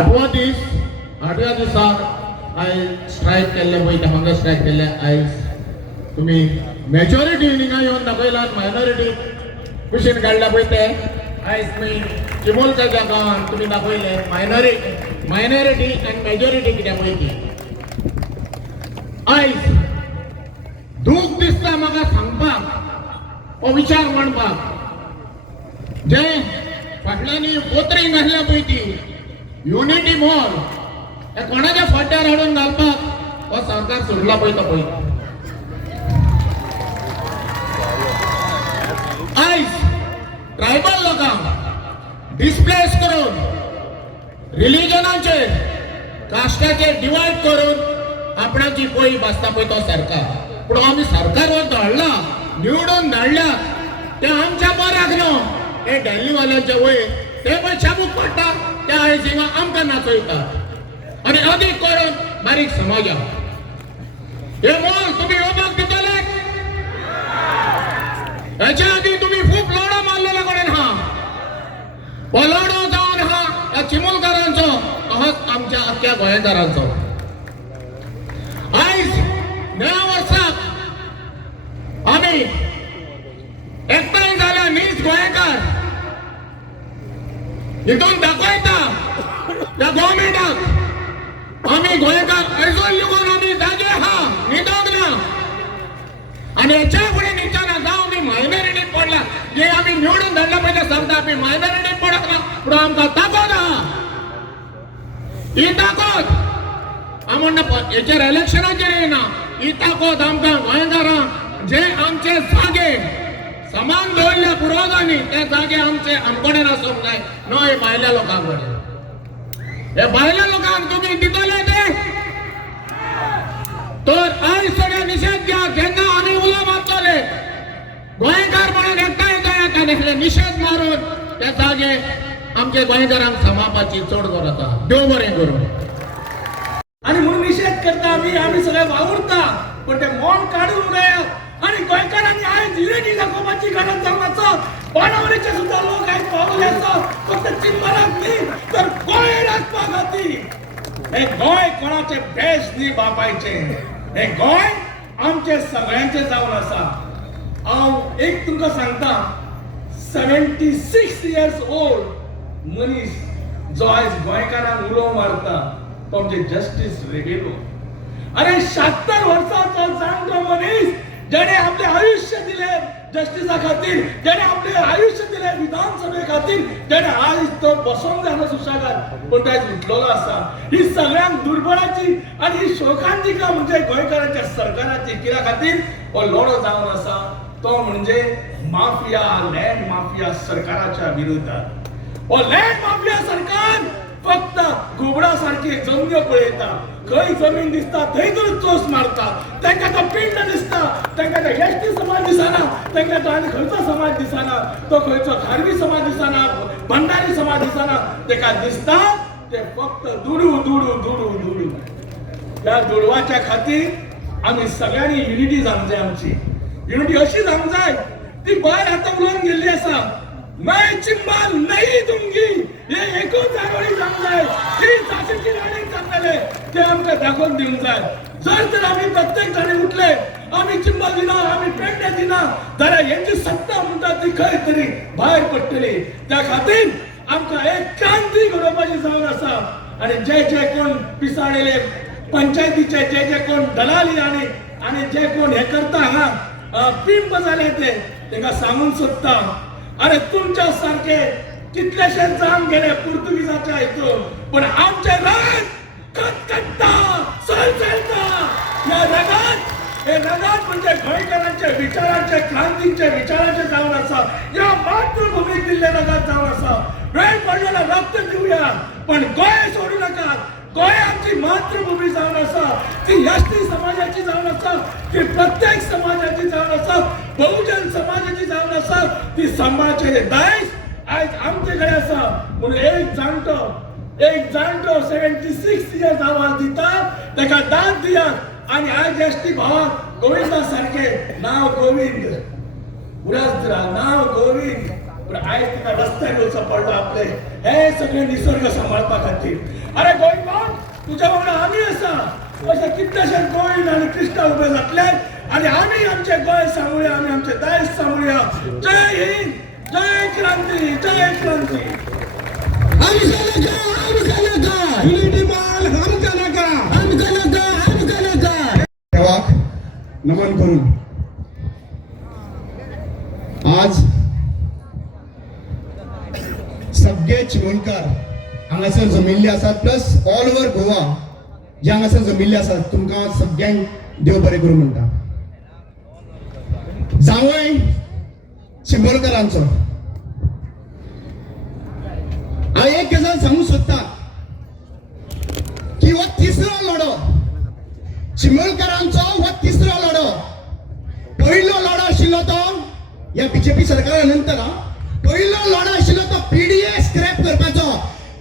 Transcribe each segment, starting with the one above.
8 दीस 8व्या दिसाक आयज स्ट्रायक केल्ले पळय हंगर स्ट्रायक केल्ले आयज तुम्ही मेजॉरिटी हिंगा येवन दाखयला मायनॉरिटी कुशीन काडला पळय ते आयज तुमी चिमोलच्या गांवांत तुम्ही दाखयले मायनॉरिटी आनी मेजॉरिटी कित्याक पळय ती आयज दूख दिसता म्हाका सांगपाक हो विचार मांडपाक जे फाटल्यानी पोत्रींग आसल्या पळय ती युनिटी मॉल हे कोणाच्या फाट्यार हाडून घालपाक हो सरकार सोडला पळय तो पळय आयज ट्रायबल लोकांक डिस्प्लेस करून रिलिजनाचे कास्टाचे डिवायड करून आपणाची पोळी बसता पळय तो सरकार पूण आमी सरकारवर धाडला निवडून धाडल्या ते आमच्या बऱ्याक न्हू हे दिल्लीवाल्यांचे वयर ते पळय शाबूक पडटा ते आयज हिंगा आमकां नाचयतात आनी अदीक करून बारीक समाजाक हे मॉल तुम्ही येवपाक दितले हेच्या आदी तुम्ही खूप लढो मारलेले कडेन हा हो लढो जावन हा या चिमोलकारांचो तसोच आमच्या अख्ख्या गोंयकारांचो आयज नव्या वर्साक आमी एकठांय जाल्या नीज गोंयकार हितून दाखयता त्या गव्हर्मेंटाक आमी गोंयकार अर्जून लिहून आमी जागे हा न्हिदोंक ना आनी हेच्या फुडें न्हिदना जावं आमी मायनॉरिटीन पडला जे आमी निवडून धाडला पळय सांगता आमी मायनॉरिटीन पडत ना पूण आमकां ताकद आहा ही ताकद आमकां हेचेर इलेक्शनाचेर येना ही ताकद आमकां गोंयकारांक जे आमचे जागे समान दवरल्या पुरोगांनी ते जागे आमचे आमकडेन आसूंक जाय न्हू हे भायल्या लोकां कडेन हे भायल्या लोकांक तुमी दितले ते तर आयज सगळे निषेध घ्या जेन्ना आमी उलो मारतले गोंयकार म्हणून एकठांय जायात आनी निषेध मारून ते जागे आमचे गोंयकारांक समापाची चड गरज आसा देव बरें करूं आणि म्हणून निषेध करता आम्ही सगळे वावुरता पण ते मौन काढून उडयात आणि गोंयकारांनी आयज युनिटी दाखोवपाची गरज जावन आसा बाणावळीचे सुद्धा लोक आयज पावले आसात फक्त चिंबराक न्ही तर गोंय राखपा खातीर हे गोंय कोणाचे बेश न्ही बापायचे हे गोंय आमचे सगळ्यांचे जावन आसा हांव एक तुमकां सांगता 76 इयर्स ओल्ड मनीस जो आयज गोंयकारांक उलो मारता तो म्हणजे जस्टिस रेगेलो अरे 76 वर्सांचो जाणटो मनीस जेणे आपले आयुष्य दिले जस्टिसा खातीर जेणे आपले आयुष्य दिले विधानसभे खातीर जेणे आज तो बसोंक जायना सुशेगाद पण तो आयज उठलेलो आसा ही सगळ्यांक दुर्बळाची आणि ही शोकांतिका म्हणजे गोंयकारांच्या सरकाराची कित्या खातीर हो लढो जावन आसा तो म्हणजे माफिया लँड माफिया सरकाराच्या विरोधात हो लँड माफिया सरकार फक्त घोबडा सारखे जमन्यो पळयता खंय जमीन दिसता थंय तर चोस मारता तांकां तो पिंड दिसता तांकां तो एसटी समाज दिसना तांकां तो आनी खंयचो समाज दिसना तो खंयचो खारवी समाज दिसना भंडारी समाज दिसना ताका दिसता ते फक्त दुडू दुडू दुडू दुडू त्या दुडवाच्या खातीर आमी सगळ्यांनी युनिटी जावंक जाय आमची युनिटी अशी जावंक जाय ती बाय आतां उलोवन गेल्ली आसा मैं चिंबाल नहीं दूंगी ये एकूच आघाडी जावंक जाय ती जातीची लढाई जातले ते आमकां दाखोवन दिवंक जाय जर तर आमी प्रत्येक जाणी उठले आमी चिंबाल दिना आमी पेडणे दिना जाल्यार हेंची सत्ता म्हणटा ती खंय तरी भायर पडटली त्या खातीर आमकां एक क्रांती घडोवपाची जावन आसा आनी जे जे कोण पिसाळेले पंचायतीचे जे जे कोण दलाली आनी जे कोण हे करता हांगा पिंप जाले ते तांकां सांगून सोदता अरे तुमच्या सारखे कितलेशे जाण गेले पुर्तुगीजाच्या हितून पण आमचे रग खतखतता सळसळता या रगात हे रगात म्हणजे गोंयकारांचे विचारांचे क्रांतीचे विचारांचे जावन आसा या मातृभूमीक दिल्ले रगात जावन आसा वेळ पडलेला रक्त दिवया पण गोंय सोडू नाकात गोंय आमची मातृभूमी जावन आसा ती एसटी समाजाची जावन आसा ती प्रत्येक समाजाची जावन आसा बहुजन समाजाची जावन आसा ती सांबाळचे दायज आयज आमचे कडेन आसा म्हणून एक जाणटो 76 इयर्स आवाज दिता ताका दाद दियात आनी आयज एसटी भावाक गोविंदा सारखे नाव गोविंद उरास नाव गोविंद पण आयज तिका रस्त्यार येवचो पडलो आपले हे सगळे निसर्ग सांभाळपा खातीर. अरे गोंयकार तुझ्या वांगडा आमी आसा अशे कितलेशे गोंय आणि कृष्णा उभे जातले आणि आमी आमचे गोंय सांगुया, आमी आमचे दायज सांगुया. जय हिंद, जय क्रांती, जय क्रांती. युनिटी मॉल देवाक नमन करून आज सगळे चिमणकार हांगासर जमिल्ले आसात प्लस ऑल ओव्हर गोवा जे हांगासर जमिल्ले आसात तुमकां सगळ्यांक देव बरें करूं म्हणटा. जावंय चिंबोरकरांचो हांव एक गजाल सांगूंक सोदतां की हो तिसरो लढो चिंबोरकरांचो, हो तिसरो लढो. पयलो लढो आशिल्लो तो या बीजेपी सरकारा नंतर पयलो लढो आशिल्लो तो पीडीए स्क्रॅप करपाचो.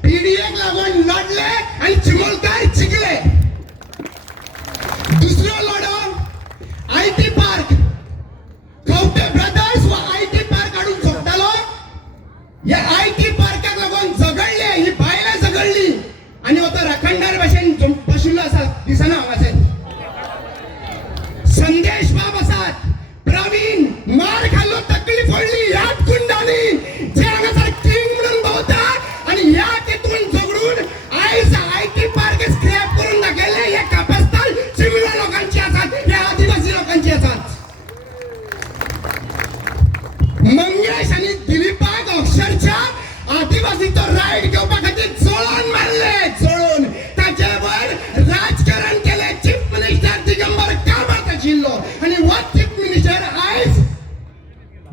पीडीएक लागून लढले आणि चिंबोरकार जिखले. दुसरो लढो आयटी पार्क, खवटे ब्रदर्स व आयटी पार्क हाडून सोडटालो. या आयटी पार्काक लागून झगडले, ही बायलां झगडली आणि हो तो राखणदार भाशेन बशिल्लो आसा दिसना हांगासर. संदेश बाब आसात, प्रवीण मार खाल्लो, तकली फोडली ह्याच गुंडांनी जे हांगासर किंग म्हणून भोंवतात आणि ह्या तेतून झगडून आयज आयटी पार्क स्क्रॅप करून दाखयले. हे कापस्तान चिमला लोकांची आसात, हे आदिवासी लोकांची आसात. मंगेश आणि दिलीपाक अक्षरशः आदिवासीचो राईट घेवपा खातीर चळोवन मारले, चळोवन ताचेवर राजकारण केले. चीफ मिनिस्टर दिगंबर कामत आशिल्लो आणि हो चीफ मिनिस्टर आयज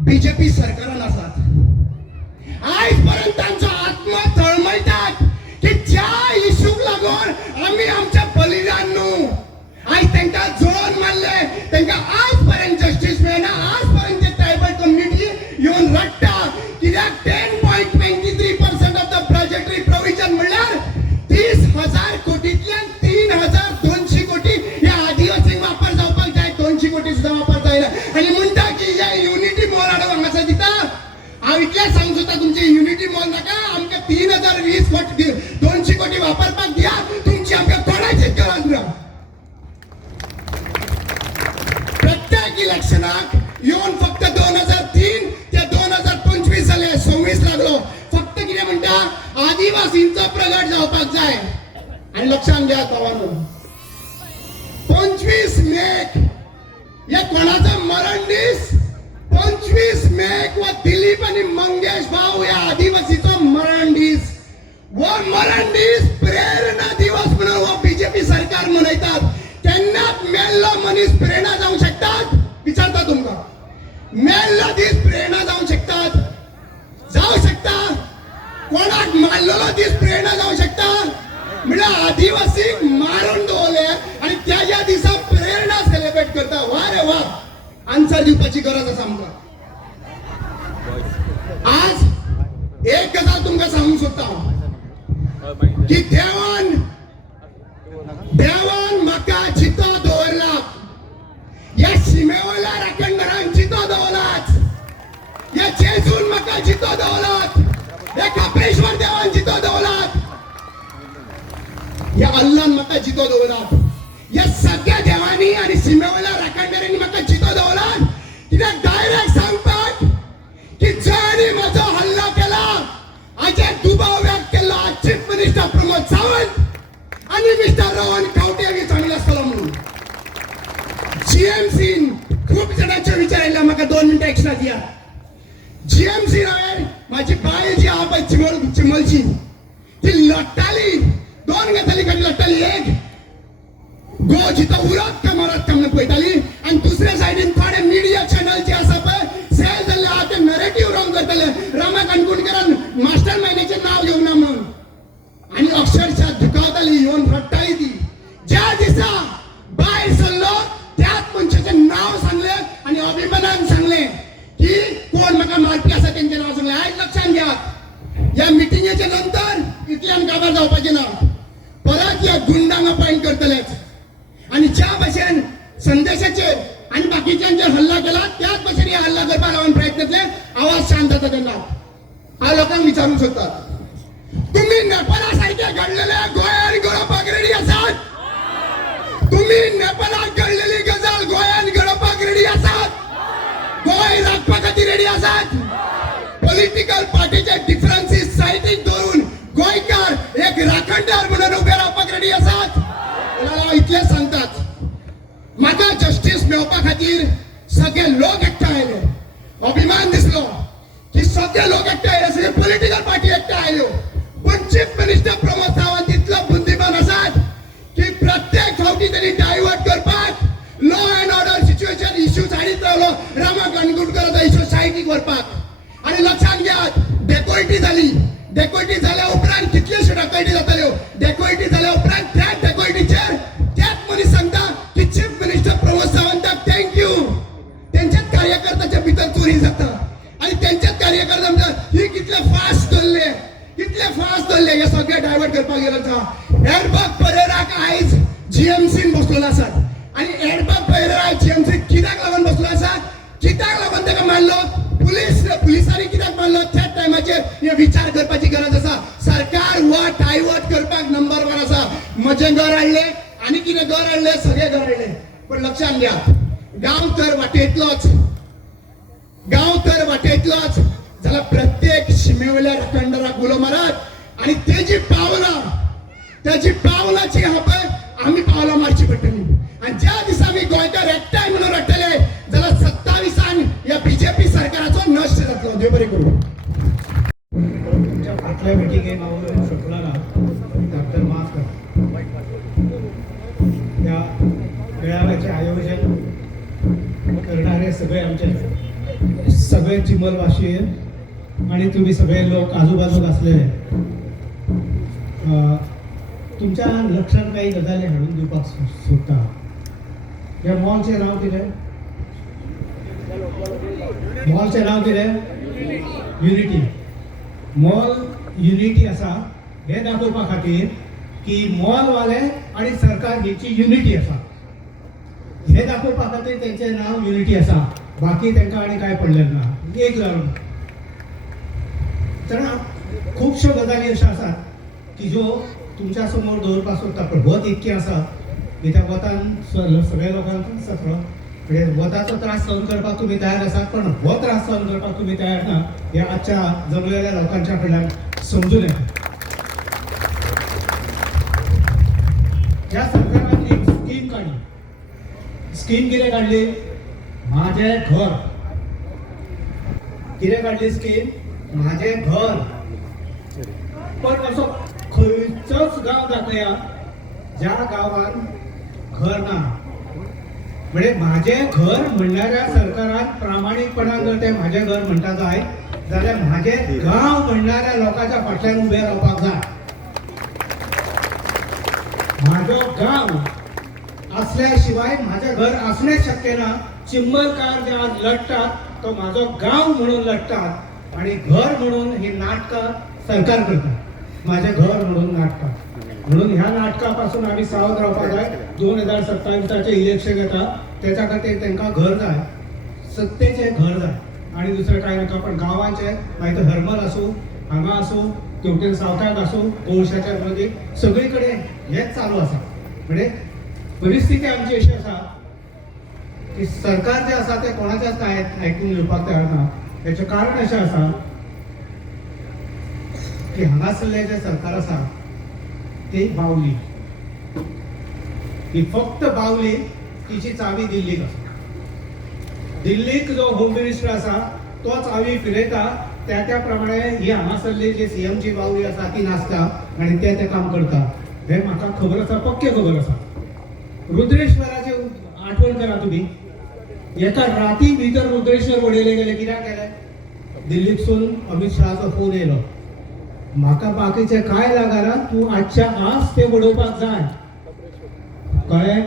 बीजेपी सरकारान आसात. आयज पर्यंत तांचो आत्मा तळमळटात की ज्या इशूक लागून आमी आमचे बलिदान न्हू आयज तांकां जळोवन मारले, तांकां आयज पर्यंत जस्टीस मेळना. आज पर्यंत ट्रायबल कम्युनिटी येवन रडटा कित्याक 10.23% ऑफ द बजेटरी प्रोविजन म्हणल्यार 30,000 कोटींतल्यान 3,200 कोटी ह्या आदिवासींक वापर जावपाक जाय. 200 कोटी सुद्धा वापर जायना आणि म्हणटा की हे युनिटी मॉल हाडून हांगासर दिता. हांव इतलें सांगूंक सोदता तुमचे युनिटी मॉल नाका, आमकां 3,020 कोटी 200 कोटी वापरपाक दिया. तुमची आमकां कोणाचीच गरज ना. प्रत्येक इलेक्शनाक येवन फक्त 2003 ते 2025 जाले, 26 लागलो. फक्त कितें म्हणटा आदिवासींचो प्रगट जावपाक जाय. आणि लक्षात घ्या तवानो 25 मेक हे कोणाचो मरण दीस. 25 मेक व दिलीप आणि मंगेश भाऊ या आदिवासीचो मरण दीस. वो मरण दीस प्रेरणा दिवस म्हणून हो बीजेपी सरकार मनयतात. केन्नाच मेल्लो मनीस प्रेरणा जावंक शकतात? विचारता तुमकां. मेल्लो दीस प्रेरणा जावंक शकतात? जावं शकता. कोणाक मारलेलो दीस प्रेरणा जावंक शकता? म्हणल्यार आदिवासीक मारून दवरले आणि त्या दिसा प्रेरणा सेलिब्रेट करता. वा रे वा, आन्सर दिवपाची गरज आसा आमकां. आज एक गजाल तुमकां सांगूंक सोदता की देवान म्हाका चितो दवरला. या शिमेवयल्या राखणदारांक चितो दवरलाच. या जेजून म्हाका चितो दवरलात. या कापेश्वर देवान चितो दवरलात. या अल्लान म्हाका चितो दवरलात. या सगळ्या देवांनी आणि शिमेवयल्या राखणदारांनी म्हाका चितो दवरलात. कित्याक डायरेक्ट सांगतात की ज्याने म्हजो हल्लो केला, हाचे दुबाव व्यक्त केला चीफ मिनिस्टर प्रमोद सावंत आणि मिस्टर रोहन खवटे यांनी चांगले आसतलो म्हणून. जीएमसीन खूप जणांचे विचारले, म्हाका 2 मिनिटां एक्स्ट्रा दिया. जीएमसी हांवें माझी बाय जी आहा पळय चिमलची ती लट्टाली. 2 गजाली खातीर लट्टाली. एक गो जितो उरत का मरत का म्हणून पळयताली आणि दुसऱ्या सायडीन थोडे मिडिया चॅनल जे आसा पळय सेल जाल्ले आहा ते नरेटिव्ह रॉंग करतले. रामा काणकोणकरान मास्टर मायंडाचें नांव घेवना म्हणून आणि अक्षरशः दुखावताली, येवन रडटाली ती. ज्या दिसा भायर सरलो त्याच मनशाचें नाव सांगले आणि अभिमानान सांगले की कोण म्हाका मारपी आसा तेंचें नाव सांगलें. आयज लक्षात घ्या, या मिटिंगेच्या नंतर इतल्यान काबार जावपाचें ना. परत या गुंडांक अपॉइंट करतलेच आणि ज्या भाशेन संदेशाचेर आणि बाकीच्यांचेर हल्ला केला त्याच भाशेन हल्ला करपाक लागून प्रयत्न केले. आवाज शांत जाता तेन्ना हांव लोकांक विचारूंक सोदता तुम्ही नेपाळासारखे घडलेल्या गोंयान गळोवपाक रेडी आसात? तुम्ही नेपाळात घडलेली गजाल गोंयान गळोवपाक रेडी आसात? गोंय राखपा खातीर रेडी आसात? पॉलिटिकल पार्टीचे डिफरन्सीस सायडीक दवरून गोंयकार एक राखणदार म्हणून उबे रावपाक रेडी आसात? मला इतले सांगतात, म्हाका जस्टीस मेळोवपा खातीर सगळे लोक एकठांय आयले. अभिमान दिसलो की सगळे लोक एकठांय आयले, सगळे पॉलिटिकल पार्टी एकठांय आयल्यो. पण चीफ मिनिस्टर प्रमोद सावंत इतलो बुद्धिमान आसात की प्रत्येक फावटी त्यांनी डायवर्ट करपाक law and order situation issue सायडीक रावलो, रामा काणकोणकराचो इश्यू सायडीक व्हरपाक. आणि लक्षात घेयात, डेकोयटी जाली. डेकोयटी जाल्या उपरांत कितल्योश्यो डकयटी जाताल्यो. डेकोयटी जाल्या उपरांत त्या डेकोयटीचेर त्याच मनीस सांगता की चीफ मिनिस्टर प्रमोद सावंताक थँक्यू. त्यांच्याच कार्यकर्त्याच्या भितर चोरी जाता आणि त्यांच्याच कार्यकर्ता म्हणतात ही कितले फास्ट धरले हे सगळे डायवर्ट करपाक गेलो आसा. एडबर्ग परेराक आयज जीएमसीन बसलेलो आसात आणि एडबर्ग परेरा जीएमसी कित्याक लागून बसलो आसा, कित्याक लागून ताका मारलो, पुलिसांनी कित्याक मारलो, त्याच टायमाचेर हे विचार करपाची गरज आसा. सरकार हो डायवर्ट करपाक नंबर 1 आसा. म्हजें घर हाडले आनी कितें घर हाडले, सगळे घर हाडले. पण लक्षात घ्या, गांव तर वाटेतलोच जाल्यार प्रत्येक शिमेवयल्या राखणदाराक उलो मारात आणि तेजी पावलाची आमी पावलां मारची पडटली. आणि ज्या दिसा आमी गोंयकार एकठांय म्हणून रडटले जाल्यार 27 या बीजेपी सरकाराचो नश्ट जातलो. देव बरें करूं. तुमच्या फाटल्या मिटिंगेक हांव येवंक शकलो ना, तर माफ कर. त्या मेळाव्याचे आयोजन करणारे सगळे चिमलवाशी आणि तुम्ही सगळे लोक आजूबाजूक असलेले, तुमच्या लक्षात काही गजाली हाडून दिवपाक सोदता. ह्या मॉलचें नांव कितें? युनिटी. मॉल युनिटी आसा हे दाखोवपा खातीर की मॉलवाले आणि सरकार हेची युनिटी आसा हे दाखोवपा खातीर तेंचें नांव युनिटी आसा. बाकी तांकां आनी कांय पडलें ना. एक जावन खुबश्यो गजाली अश्यो आसात की ज्यो तुमच्या समोर दवरपाक सोदता. पण वत इतकी आसा की त्या वतान सगळ्या लोकांक जातलो. म्हणजे वताचो त्रास सहन करपाक तुम्ही तयार आसात, पण हो त्रास सहन करपाक तुम्ही तयार ना हे आजच्या जमलेल्या लोकांच्या कडल्यान समजून येता. ह्या सरकारान एक स्कीम काढली. स्कीम कितें काढली? माझे घर. कितें काढली स्कीम? माझे घर. पण असो खंयचोच गांव दाखया ज्या गांवान घर ना. म्हणजे माझे घर म्हणणाऱ्या सरकारान प्रामाणिकपणान जर ते माझे घर म्हणटा जाय जाल्यार माझे गांव म्हणणाऱ्या लोकांच्या फाटल्यान उबे रावपाक जाय. माझो गांव असल्या शिवाय माझे घर असणेच शक्य ना. चिंबलकार जे आज लढतात तो माझो गांव म्हणून लढतात आणि घर म्हणून ही नाटकां सरकार करता. माझे घर म्हणून नाटकां. म्हणून ह्या नाटकापासून आम्ही सावध रावपाक जाय. 2027चे इलेक्शन येता त्याच्या खातीर तांकां घर जाय, सत्तेचें घर जाय आणि दुसरें कांय नाका. पण गांवांचे मागीर तो हरमल आसूं, हांगा आसूं, तेवटेन सावथाक आसूं, कोळशाच्या मदीं सगळे कडेन हेच चालू आसा. म्हणजे परिस्थिती आमची अशी आसा की सरकार जे आसा ते कोणाचेच काय आयकून घेवपाक तयार ना. हेचें कारण अशें आसा की हांगासरलें जें सरकार आसा ती बावली. ही फक्त बावली. तिची चावी दिल्लीक आसा. दिल्लीक जो होम मिनिस्टर आसा तो चावी फिरयता. त्या प्रमाणे ही हांगासरली जी सीएमची बावली आसा ती नाचता आणि ते काम करता. हे म्हाका खबर आसा, पक्के खबर आसा. रुद्रेश्वराची आठवण करा तुम्ही. एका राती भितर रुद्रेश्वर वडयले गेले. कित्याक गेले? दिल्लीसून अमित शहाचो फोन येयलो, म्हाका बाकीचे काय लागना, तू आजच्या आज ते वडोवपाक जाय. कळ्ळें?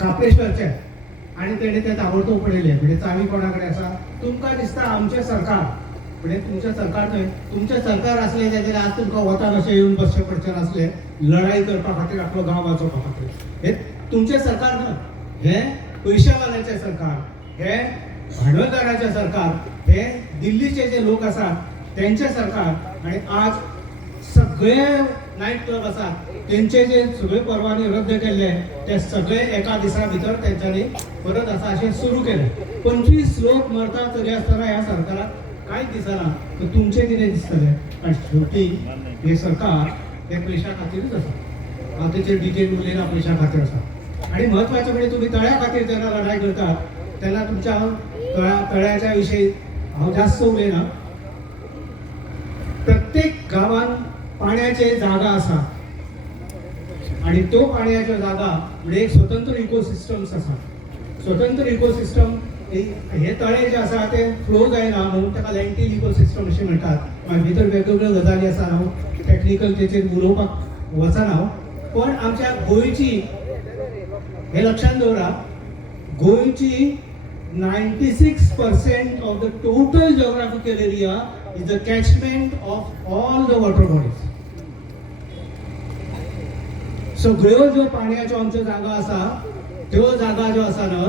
काप्रेश्वरचे. आणि तेणे ते ताबडतोब पडयले. म्हणजे चावी कोणा कडेन आसा? तुमकां दिसता आमचें सरकार. म्हणजे तुमचें सरकार न्हय. तुमचें सरकार आसलें जाल्यार आज तुमकां वताक अशें येवन बसचें पडचें नासलें लढाई करपा खातीर, आपलो गांव वाचोवपा खातीर. हे तुमचें सरकार न्हय. हे पयशेवाल्यांचें सरकार, हे भांडवलदाराचें सरकार, हे दिल्लीचे जे लोक आसात त्यांचे सरकार आणि आज सगळे नाईट क्लब आसात त्यांचे जे सगळे परवाने रद्द केल्ले ते सगळे एका दिसा भितर त्यांच्यानी परत असा असे सुरू केले. 25 लोक मरतात तरी असताना ह्या सरकाराक कांयच दिसना. तर तुमचे कितें दिसतले? आणि शेवटी हे सरकार हे पयशा खातीरच आसा. हांव तेचेर डिटेल उलयना, पयशा खातीर आसा. आणि महत्वाचे म्हणजे तुम्ही तळ्या खातीर जेन्ना लढाई करतात तेन्ना तुमच्या तळ्याच्या विशयी हांव जास्त उलयना. प्रत्येक गावान पाण्याचे जागा आसा आणि तो पाण्याच्या जागा म्हणजे एक स्वतंत्र इकोसिस्टम्स आसा. स्वतंत्र इकोसिस्टम हे तळे जे आसा ते फ्लो जायना म्हणून ताका लँटील इकोसिस्टम अशें म्हणटात. मागीर भितर वेगवेगळ्यो गजाली आसा, हांव टॅक्निकल तेचेर उलोवपाक वचना हांव. पण आमच्या गोंयची हे लक्षात दवरा, गोंयची 96% of the total geographical area is the catchment of all the water bodies. सगळ्यो ज्यो पाण्याच्यो आमच्यो जागा आसा त्यो जागा ज्यो आसा ना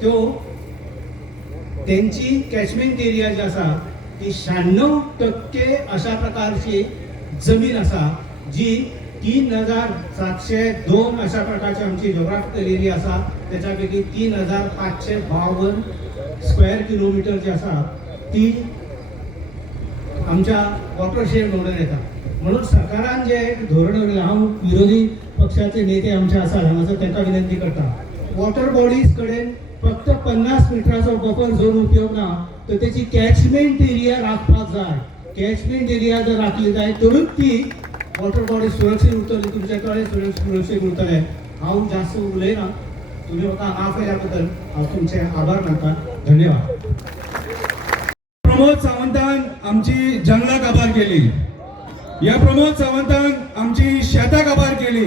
त्यो त्यांची कॅचमेंट एरिया जी आसा ती 96% अशा प्रकारची जमीन आसा जी 3702 अशा प्रकारची आमची जिओग्राफिकल एरिया आसा. त्याच्यापैकी 3552 स्क्वेअर किलोमीटर जी आसा ती आमच्या वॉटरशेड म्हणून येता. म्हणून सरकारान जे धोरण दवरलें, हांव विरोधी पक्षाचे नेते आमचे आसा हांगासर तांकां विनंती करता, वॉटर बॉडीज कडेन फक्त 50 मिटराचो बफर झोन उपयोग ना, तर त्याची कॅचमेंट एरिया राखपाक जाय. कॅचमेंट एरिया जर राखली जाय तरच ती वॉटर बॉडी सुरक्षीत उरतली, तुमचे तळे सुरक्षीत उरतले. हांव जास्त उलयना. तुम्ही म्हाका माफ केल्या बद्दल हांव तुमचे आभार मानता. धन्यवाद. प्रमोद सावंतान आमची जंगलां काबार केली. या प्रमोद सावंतान आमची शेतां काबार केली.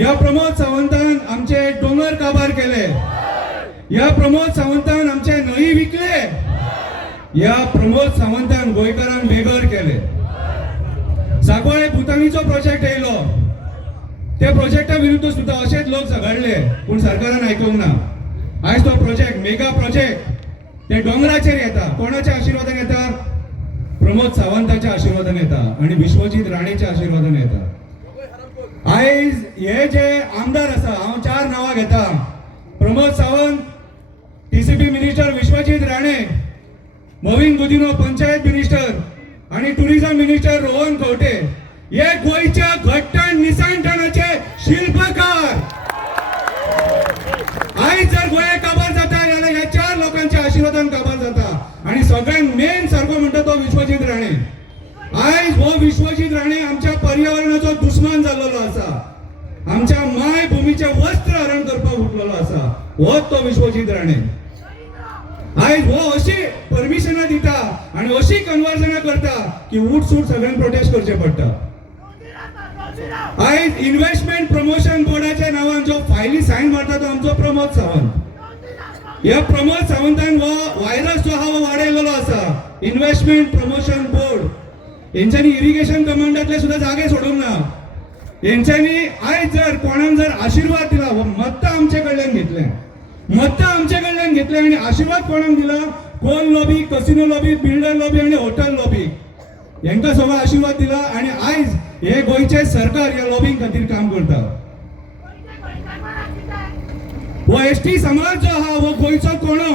या प्रमोद सावंतान आमचे डोंगर काबार केले. या प्रमोद सावंतान आमचे न्हंय विकले. या प्रमोद सावंतान गोंयकारांक बेघर केले. सांकवाळे भुतानीचो प्रोजेक्ट येयलो, त्या प्रोजेक्टा विरुद्ध सुद्धा असेच लोक झगडले, पण सरकारान आयकूंक ना. आयज तो प्रोजेक्ट मेगा प्रोजेक्ट ते डोंगराचेर येता. कोणाच्या आशिर्वादान येता? प्रमोद सावंताच्या आशिर्वादान येता आणि विश्वजीत राणेच्या आशिर्वादान येता. आयज हे जे आमदार आसा, हांव 4 नांवां घेता. Pramod Sawant, TCP minister Vishwajit Rane, Mauvin Godinho panchayat minister आणि टुरिझम मिनिस्टर रोहन खंवटे हे गोंयच्या घट्टण निसाणटणाचे शिल्पकार. आयज जर गोंय काबार जाता जाल्यार ह्या 4 लोकांच्या आशिर्वादान काबार जाता. आणि सगळ्यात मेन सारको म्हणटा तो विश्वजीत राणे. आयज हो विश्वजीत राणे आमच्या पर्यावरणाचो दुश्मन जाल्लो आसा. आमच्या माय भूमीचे वस्त्र हरण करपाक उठलेलो आसा. होच तो विश्वजीत राणे. आयज हो अशी परमिशनां दिता आणि अशी कन्वर्जना करता की उठ सूट सगळ्यांक प्रोटेस्ट करचे पडटा. आयज इन्व्हेस्टमेंट प्रमोशन बोर्डाच्या नावान जो फायली सायन मारता तो आमचो प्रमोद सावंत. या प्रमोद सावंतान हो व्हायरस जो हा वाडयलेलो आसा. इन्व्हेस्टमेंट प्रमोशन बोर्ड यांच्यानी इरिगेशन कमांडातले सुद्धा जागे सोडूंक ना. यांच्यानी आयज जर कोणाक जर आशीर्वाद दिला, मत्ता आमचे कडल्यान घेतले, मत्ता आमचे कडल्यान घेतले आणि आशीर्वाद कोणाक दिला? Coal lobby, casino lobby, builder lobby आणि हॉटेल लॉबी यांका सगळो आशीर्वाद दिला. आणि आयज हे गोंयचे सरकार या लॉबींग खातीर काम करता. हो एसटी समाज जो हा हो गोंयचो कोणो,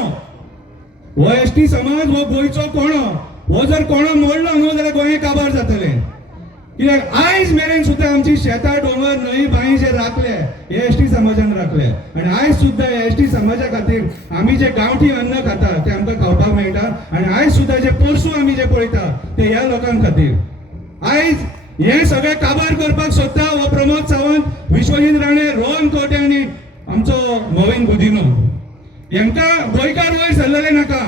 हो एसटी समाज हो गोंयचो कोणो. हो जर कोणो मोडलो न्हू जाल्यार गोंय काबार जातले. कित्याक आयज मेरेन सुद्धा आमची शेतां, डोंगर, न्हंय, बांय जे राखले हे एसटी समाजान राखले. आणि आयज सुद्धा एसटी समाजा खातीर आमी जे गांवठी अन्न खाता ते आमकां खावपाक मेळटा. आणि आयज सुद्धा जे पोरसूं आमी जे पळयता ते ह्या लोकांक खातीर. आयज हे सगळे काबार करपाक सोदता हो प्रमोद सावंत, विश्वजीत राणे, रोहन खंवटे आणि आमचो मोविन गुदिनो. हेंका गोंयकार वयर सरलेले नाका,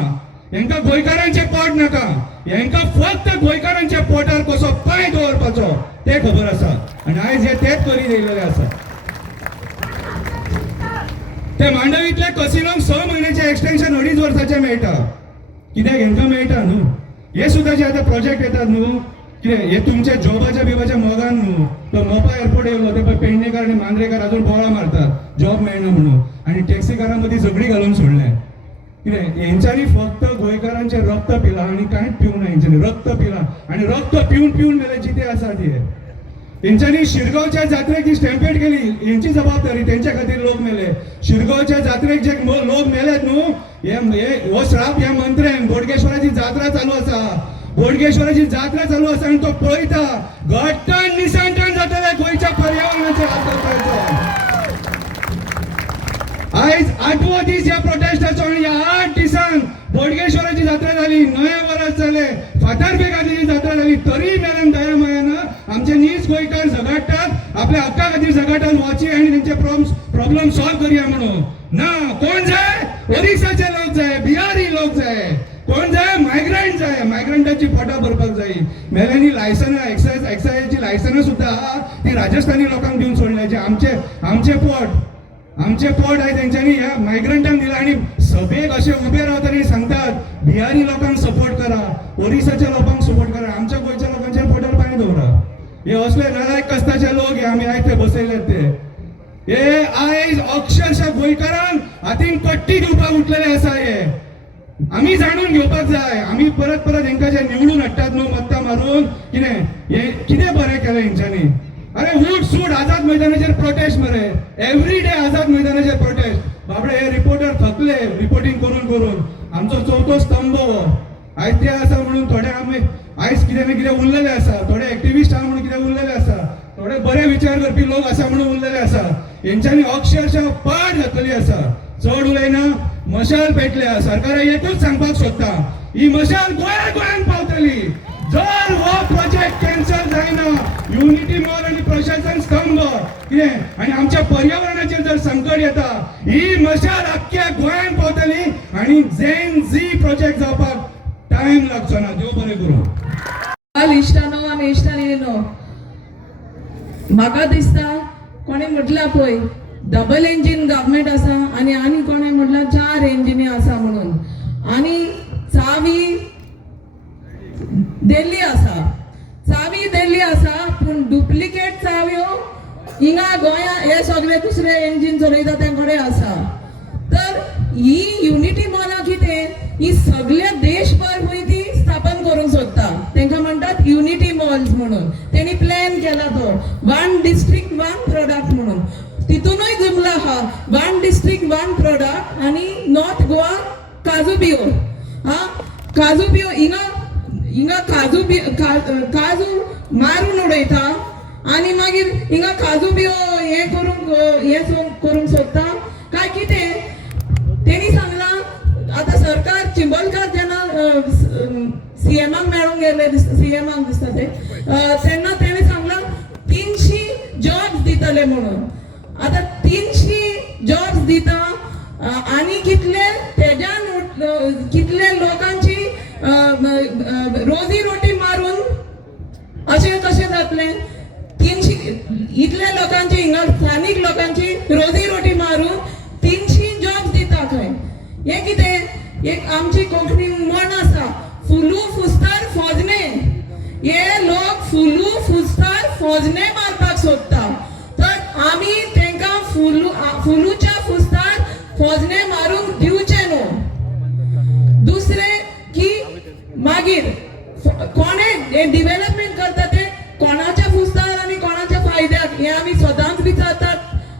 हेंका गोंयकारांचे पोट नाका. हेंका फक्त गोंयकारांच्या पोटार कसो पांय दवरपाचो ते खबर आसा. आणि आयज हे तेच करीत येयलेले आसा. ते मांडवीतल्या कसिनोक 6 म्हयन्याचे एक्सटेन्शन 2.5 वर्साचे मेळटा. कित्याक हेंका मेळटा न्हू. हे सुद्धा जे आता प्रोजेक्ट येतात न्हू, कितें हे तुमच्या जॉबाच्या बिबाच्या मोगान न्हू. तो मोपा एअरपोर्ट येयलो, ते पेडणेकार आणि मांद्रेकार अजून बोळा मारतात जॉब मेळना म्हणून. आणि टॅक्सीकारां मदीं झगडी घालून सोडले. कितें हेंच्यांनी फक्त गोंयकारांचे रक्त पिलां आनी कांयच पिवंक ना हेंच्यांनी रक्त पिलां आनी रक्त पिवन पिवन मेले जिते आसा ते हेंच्यांनी शिरगांवच्या जात्रेक जी स्टॅम्पेड केली हेंची जबाबदारी तेंच्या खातीर लोक मेले शिरगांवच्या जात्रेक जे लोक मेलेत न्हू हे हो श्राप ह्या मंत्र्यान बोडगेश्वराची जात्रा चालू आसा बोडगेश्वराची जात्रा चालू आसा आनी तो पळयता घट्टण निसंटण जातले गोंयच्या पर्यावरणाचेर हात करपाचो आयज 8वो दीस ह्या प्रोटेस्टाचो आनी ह्या 8 दिसान बोडगेश्वराची जात्रा जाली 9 वर्स जाले फातर्पेकाची जात्रा जाली तरी मेरेन दया मायान आमचे नीज गोंयकार झगडटात आपल्या हक्का खातीर झगडटात वची आनी तेंचे प्रॉब्लेम सॉल्व करया म्हणून ना कोण जाय ओरिसाचे लोक जाय बिहारी लोक जाय कोण जाय मायग्रंटांची पोटां भरपाक जाय मेल्यांनी लायसनां एक्सायजची लायसनां सुद्दां आहा ती राजस्थानी लोकांक दिवन सोडल्याचे आमचे पोट आहे तेंच्यांनी ह्या मायग्रंटांक दिला आनी सभेक अशे उबे रावतना सांगतात बिहारी लोकांक सपोर्ट करा ओरिसाच्या लोकांक सपोर्ट करा आमच्या गोंयच्या लोकांचेर पोटार पाणी दवरा हे असले नालायक कस्ताचे लोक हे आमी आयज ते बसयले ते हे आयज अक्षरशः गोंयकारांक हातीन पट्टी दिवपाक उठलेले आसा हे आमी जाणून घेवपाक जाय आमी परत हेंकां जे निवडून हाडटात न्हू मत्ता मारून कितें बरें केलें हेंच्यांनी अरे उठ सूट आझाद मैदानाचेर प्रोटेस्ट मरे एवरी डे आझाद मैदानाचेर प्रोटेस्ट बाबडे हे रिपोर्टर थकले रिपोर्टिंग करून आमचो चवथो स्तंभ हो आयज ते आसा म्हणून थोडे आमी आयज कितें ना कितें उरलेले आसा थोडे एक्टिविस्ट आहा म्हणून कितें उरलेले आसा थोडे बरे विचार करपी लोक आसा म्हणून उरलेले आसा हेंच्यांनी अक्षरशः पाड जातली आसा चड उलयना मशाल पेटल्या सरकाराक एकूच सांगपाक सोदता ही मशाल गोंयान पावतली जर हो प्रोजेक्ट कॅन्सल जायना युनिटी मॉल आणि प्रशासन स्तंभ कितें आनी आमच्या पर्यावरणाचेर जर संकट येता ही मशाल अख्ख्या गोंयान पावतली आनी झेन झी प्रोजेक्ट जावपाक टायम लागचो ना देव बरें करूं इश्टानो आनी इश्टांनीनो म्हाका दिसता कोणे म्हटला पळय डबल इंजीन गव्हर्मेंट आसा आनी कोणे म्हटला 4 इंजिनी आसा म्हणून आनी चावी दिल्ली आसा पूण डुप्लिकेट चाव्यो हिंगा गोंया हे सगळे दुसरे इंजिन चलयता ते कडेन आसा तर ही युनिटी मॉलां कितें ही सगळ्या देशभर खंय ती स्थापन करूंक सोदता तांकां म्हणटात युनिटी मॉल्स म्हणून तेणी प्लॅन केला तो 1 डिस्ट्रिक्ट 1 प्रोडक्ट म्हणून तितूनय जुमला आहा 1 डिस्ट्रिक्ट 1 प्रोडक्ट आनी नॉर्थ गोवा काजू बियो हिंगा काजू मारून उडयता आनी मागीर हिंगा काजू बियो हे करूंक सोदता काय कितें तेणी सांगला आता सरकार चिंबलकार जेन्ना सीएमाक मेळूंक गेले सीएमाक दिसता ते तेन्ना तेणी सांगला 300 जॉब्स दितले म्हणून आता 300 जॉब्स दिता आनी कितले लोकांची रोजी रोटी मारून अशें कशें जातले 300 इतले लोकांची हिंगा स्थानिक लोकांची रोजी रोटी मारून 300 जॉब्स दिता खंय हे कितें एक आमची कोंकणी म्हण आसा फुलू फुस्तार फोजने हे लोक फुलू फुस्तार फोजने मारपाक सोदता तर आमी तेंकां फुलूच्या फुस्तार फोजने मारूंक दिवचे न्हू दुसरे की मागीर कोणे डेव्हलपमेंट करता ते कोणाच्या फुस्तार आनी कोणाच्या फायद्याक हे आमी स्वतांच विचारतात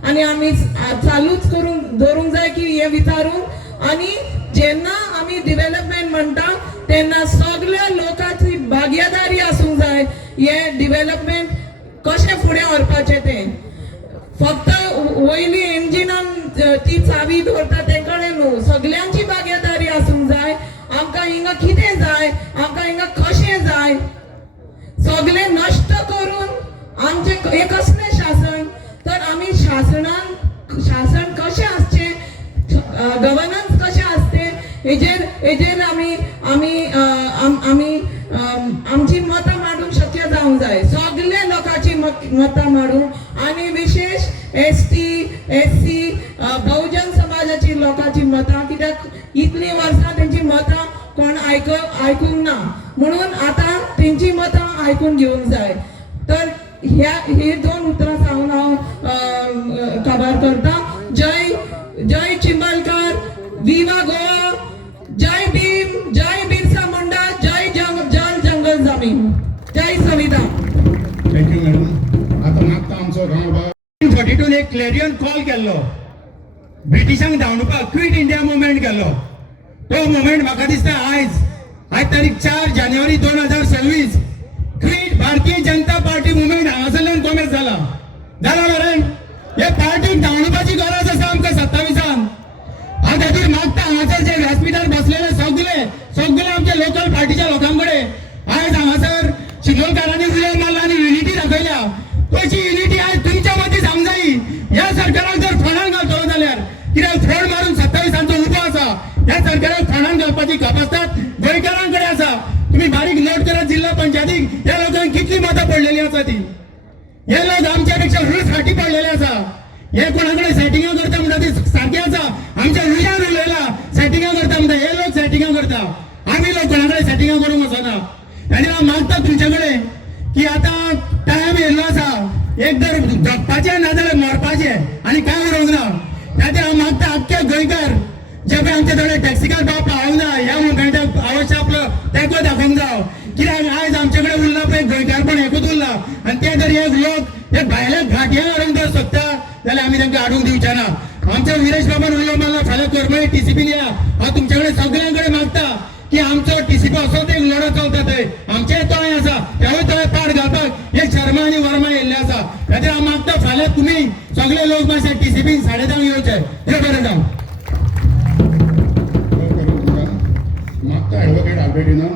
आनी आमी चालूच करून दवरूंक जाय की हे विचारून आनी जेन्ना आमी डेव्हलपमेंट म्हणटा तेन्ना सगळ्या लोकांची भागीदारी आसूंक जाय हे डेव्हलपमेंट कशें फुडें व्हरपाचें तें फक्त वयली इंजिनान ती चावी दवरता ते कडेन न्हू सगळ्यांची भागीदारी आसूंक जाय आमकां हिंगा कितें जाय आमकां हिंगा कशें जाय सगळे नश्ट करून आमचे हे कसलें शासन तर आमी शासन कशें आसचें गव्हर्नन्स कशें आसचें हेजेर आमी आमची मतां मांडूंक शक्य जावंक जाय सगळे लोकांची मतां मांडूंक आनी विशेष ST SC बहुजन समाजाची लोकांची मतां कित्याक इतलीं वर्सां तेंची मतां कोण आयकूंक ना म्हणून आतां तेंची मतां आयकून घेवंक जाय तर ही 2 उतरां सांगून हांव काबार करता जय चिंबलकार विवा गोवा पार्टी मेळना आता मागता आमचो गांव भाग 42 एक क्लॅरियन कॉल केल्लो ब्रिटिशांक धांवडपाक क्विट इंडिया मुवमेंट केल्लो तो मुवमेंट म्हाका दिसता आयज तारीख 4 जानेवारी 2026 quit Bharatiya Janata party movement हांगासरल्यान कॉमेस जाला मरे हे पार्टीक धांवडपाची गरज आसा आमकां 27 हांव खातीर मागता हांगासर जे व्यासपीठार बसलेले सगळे आमच्या लोकल पार्टीच्या लोकांकडे आयज हांगासर शिरोडकारांनी उलो मारला आनी युनिटी दाखयल्या तशी युनिटी आयज तुमच्या मदीं समजाई ह्या सरकाराक जर फंडान घालतलो जाल्यार कित्याक फंड मारून 27 उबो आसा ह्या सरकाराक फंडान घालपाची कपासतात गोंयकारांकडे आसा तुम्ही बारीक नोट करा जिल्हा पंचायतीक ह्या लोकांक कितली मतां पडलेली आसा ती हे लोक आमच्या रूल्स फाटी पडलेले आसा हे कोणाकडे सेटिंगा करता म्हणटा ती सारखी आसा आमच्या रुलार उलयला सेटिंगा करता म्हणटा हे लोक सेटिंगा करता आम्ही लोक कोणाकडे सेटिंगा करूंक वचना आनी हांव मागता तुमच्याकडे की आता टायम येयल्लो आसा एक तर जगपाचे ना जाल्यार मरपाचे आनी काय उरोंक ना त्या खातीर हांव मागता आख्खे गोंयकार जे पळय आमचे थोडे टॅक्सिकार भाव पावूंक ना ह्या मुवमेंटाक अवश्य आपलो तेंको दाखोवंक जावो कित्याक आयज आमचे कडेन उरला पळय गोंयकारपण एकूच उरला आनी ते जर हे लोक हे भायल्या घाटया हाडूंक जर सोदता जाल्यार आमी तांकां हाडूंक दिवचे ना आमच्या विरेश बाबान उलो मारला फाल्यां करमळी टीसीपी या हांव तुमचे कडेन सगळ्यां कडेन मागता की आमचो टीसीपी असोच एक लढो चलता थंय आमचे तळय आसा त्यावेळी तळय पाड घालपाक हे शर्मा आनी वर्मा येयल्ले आसा खातीर हांव मागता फाल्यां तुमी सगळे लोक मातशे टीसीपीन 10:30 येवचे हे बरें जावं मागता एडवोकेट आल्बर्टिनो